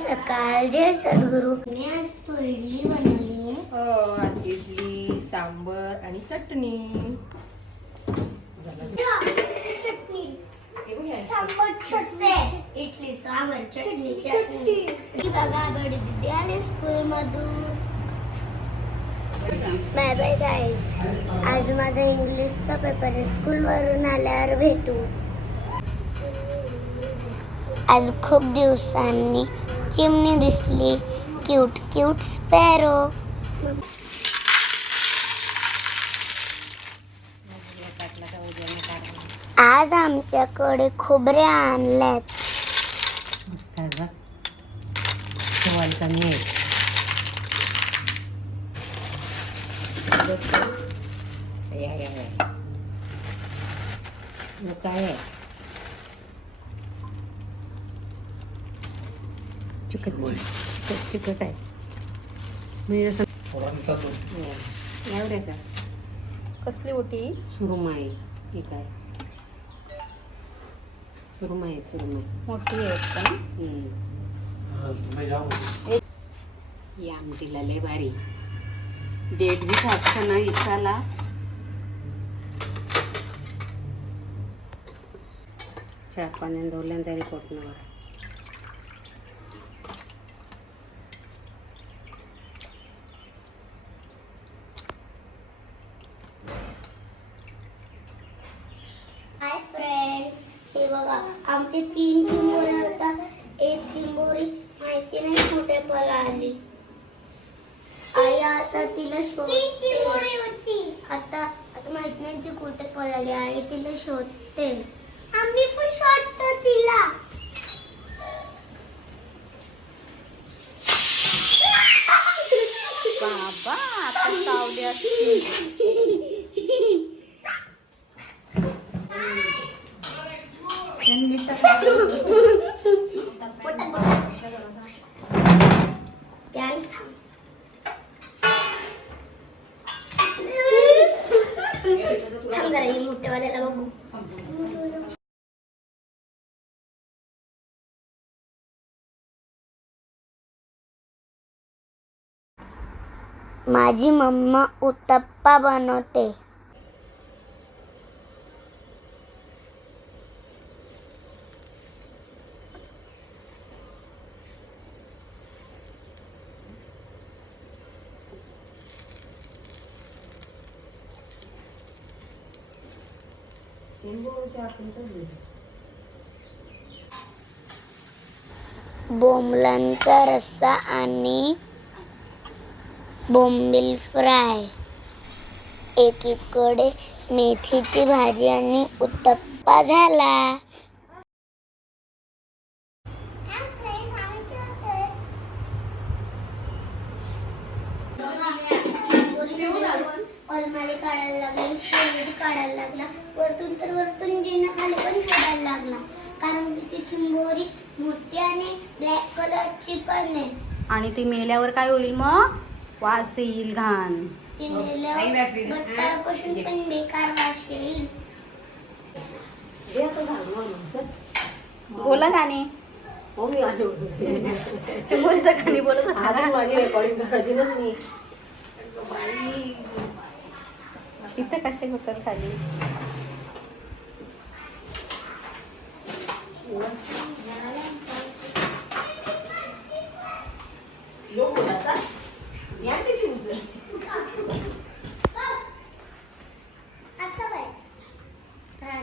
सकाळ. जय सद्गुरू. मी आज तो इडली बनवली हो आज इडली सांबर आणि चटणी. चटणी. सांबर चटणी. इडली सांबर चटणी चटणी. बघा बडी दिदी आली स्कूल मधून बाय बाय. गाय आज माझा इंग्लिशचा पेपर आहे. वरून आल्यावर भेटू. आज खूप दिवसांनी चिमणी दिसली. क्यूट क्यूट स्पॅरो आज आमच्याकडे खोबरे आणल्यात. आहे काय चिकट चिकट चिकट आहे. म्हणजे असं एवढ्या का? कसली ओटी? सुरमई. ही काय? सुरमई सुरमई. मोठी आहे का या आमटीला लय भारी. डेट बी ना इशाला चार पाण्याने धुवल्यान तरी पोटणं बरं हाय फ्रेंड्स हे बघा आमचे तीन चिंबोरे होतात एक चिंबोरी माहिती नाही कुठे पळाली आई आता तिला शोधते आता आता माहीत नाही ती कुठे पळाली आई तिला शोधते. आम्ही पण शोधतो तिला. बाबा आता माझी मम्मा उत्तप्पा बनवते. बोमलांचा रस्सा आणि बोंबील फ्राय एकीकडे मेथीची भाजी आणि उत्तप्पा झाला. अलमारी काढायला लागली शेवटी काढायला लागला. वरतून तर वरतून जिना खाली पण शोधायला लागला. कारण की ती चिंबोरी मोठी आणि ब्लॅक कलरची पण आहे. आणि ती मेल्यावर काय होईल मग? वास येईल. घाण बोला गाणी. हो मी आलो गाणी बोलत माझी रेकॉर्डिंग करायची ना तुम्ही तिथं कसे घुसल खाली असं काय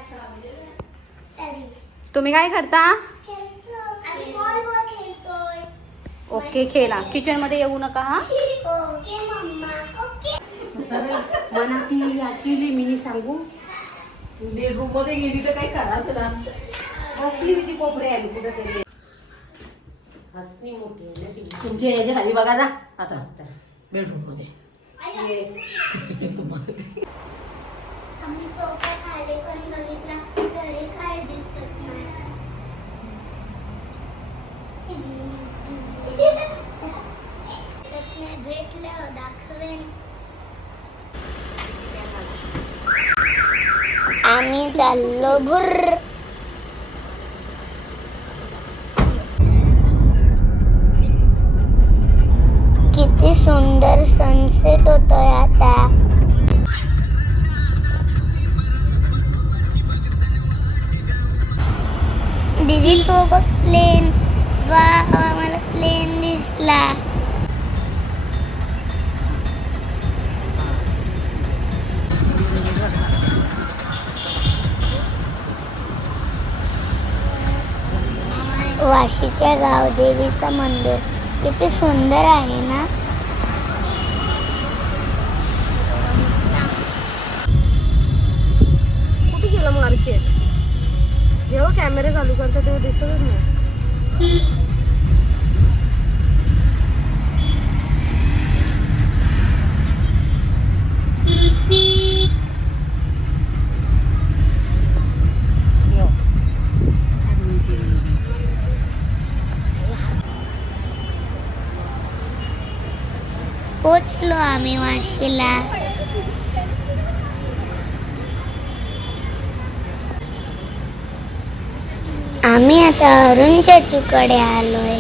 तरी तुम्ही काय करता? ओके खेळा. किचनमध्ये येऊ नका हा? Okay mama. ओके. सरळ मना ती केली मी सांगू? बेडरूममध्ये गेली तर काही करायचं ना. बसली होती कोपरे आली कुठं तरी हसणी मोठी आहे ना ती. तुमच्या याच्या खाली बघा ना आता बेडरूममध्ये आम्ही सोफा खाली पण बघितला तरी काय दिसत नाही त्यातनं भेटल्यावर दाखवेन आम्ही चाललो वाशीच्या गावदेवीचं मंदिर. किती सुंदर आहे ना? कुठे गेलं मार्केट? जेव्हा कॅमेरा चालू करतो तेव्हा दिसतच नाही. पोचलो आम्ही वाशीला. आम्ही आता अरुण चाचूकडे आलोय.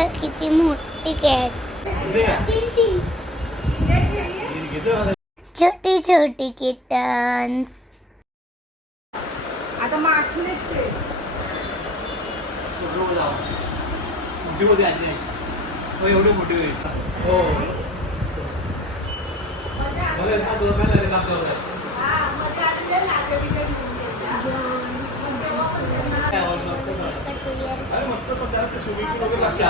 बघा किती मोठी कॅट छोटी छोटी किटन्स नाही. हो. एवढी मोठी होईल हो मला इतका दोन महिने झाले काम करून आहे. काय आवाज मस्त करणार. काय मस्त पण त्याला ते swimming pool वगैरे लागते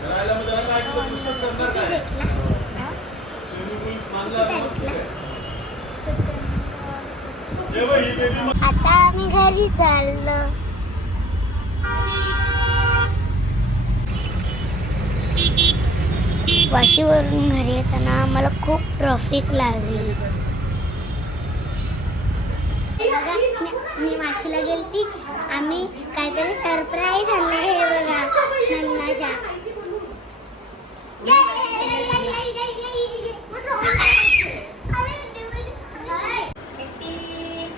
करायला मग त्याला काय किती पुस्तक करणार काय? स्विमिंग पूल बांधला आता आम्ही घरी चाललो वाशीवरून घरी येताना मला खूप ट्रॉफिक लागली बघा, मी- मी वाशीला गेलती. आम्ही काहीतरी सरप्राईज आणलं हे बघा नन्नाच्या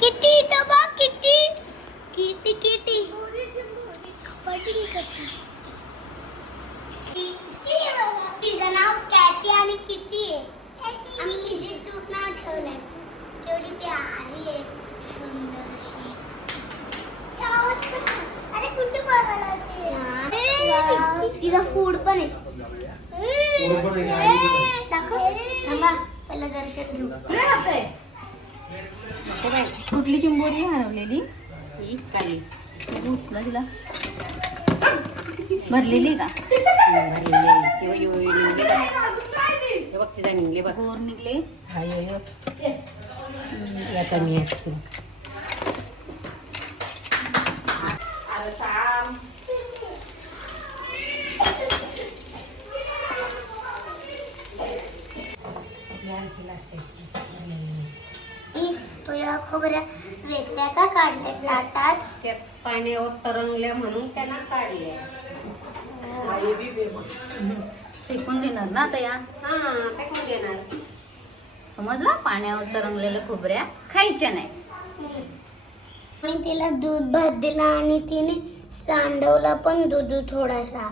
किती तो बघ किती? किती किती पटली किती तिचं नाव कॅटी आणि किती आहे आम्ही हिचे दूध नाव ठेवलंय केवढी प्यारी आहे सुंदरशी अरे कुठे बघायला ते तिचं फूड पण आहे. दाखव. थांबा पहिलं दर्शन घेऊ. कुठली चिंबोरी हरवलेली? ही काली. उचला तिला. भरलेली का? भरलेली. बघ निघले बघ निघले. हा ही खोबऱ्या वेगळ्या का काढल्या? ताटात? त्या पाण्यावर तरंगल्या म्हणून त्यांना काढले फेकून देणार ना आता या? हा टाकून देणार. समजला? पाण्यावर तरंगलेल्या खोबऱ्या खायच्या नाही. मी तिला दूध भात दिला आणि तिने सांडवला पण दूध थोडासा.